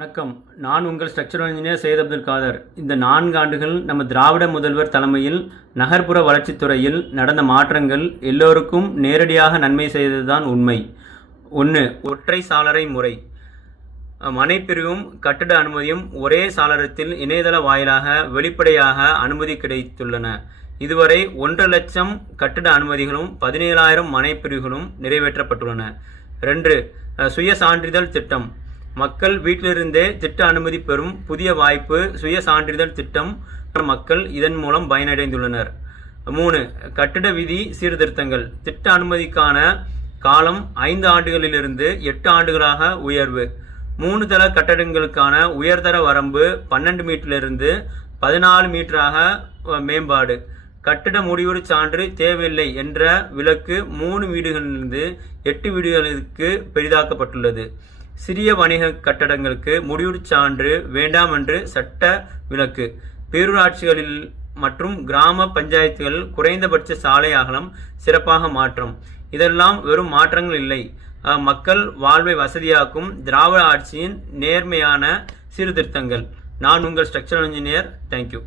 வணக்கம். நான் உங்கள் ஸ்ட்ரக்சரல் இன்ஜினியர் சையத் அப்துல் காதர். இந்த நான்கு ஆண்டுகள் நம்ம திராவிட முதல்வர் தலைமையில் நகர்ப்புற வளர்ச்சித்துறையில் நடந்த மாற்றங்கள் எல்லோருக்கும் நேரடியாக நன்மை செய்ததுதான் உண்மை. ஒன்று ஒற்றை சாளரை முறை. மனைப்பிரிவும் கட்டட அனுமதியும் ஒரே சாளரத்தில் இணையதள வாயிலாக வெளிப்படையாக அனுமதி கிடைத்துள்ளன. இதுவரை ஒன்றரை லட்சம் கட்டட அனுமதிகளும் பதினேழாயிரம் மனைப்பிரிவுகளும் நிறைவேற்றப்பட்டுள்ளன. ரெண்டு சுய சான்றிதழ் திட்டம். மக்கள் வீட்டிலிருந்தே திட்ட அனுமதி பெறும் புதிய வாய்ப்பு சுய சான்றிதழ் திட்டம் மக்கள் இதன் மூலம் பயனடைந்துள்ளனர். மூணு கட்டிட விதி சீர்திருத்தங்கள். திட்ட அனுமதிக்கான காலம் ஐந்து ஆண்டுகளிலிருந்து எட்டு ஆண்டுகளாக உயர்வு. மூணு தள கட்டடங்களுக்கான உயர்தர வரம்பு பன்னெண்டு மீட்டரிலிருந்து பதினாலு மீட்டராக மேம்பாடு. கட்டிட முடிவுறு சான்று தேவையில்லை என்ற விலக்கு மூணு வீடுகளிலிருந்து எட்டு வீடுகளுக்கு பெரிதாக்கப்பட்டுள்ளது. சிறிய வணிக கட்டடங்களுக்கு முடிவுச் சான்று வேண்டாம் என்று சட்ட விலக்கு. பேரூராட்சிகளில் மற்றும் கிராம பஞ்சாயத்துகள் குறைந்தபட்ச சாலை அகலம் சிறப்பாக மாற்றம். இதெல்லாம் வெறும் மாற்றங்கள் இல்லை. மக்கள் வாழ்வை வசதியாக்கும் திராவிட ஆட்சியின் நேர்மையான சீர்திருத்தங்கள். நான் உங்கள் ஸ்ட்ரக்சரல் இன்ஜினியர் தேங்க்யூ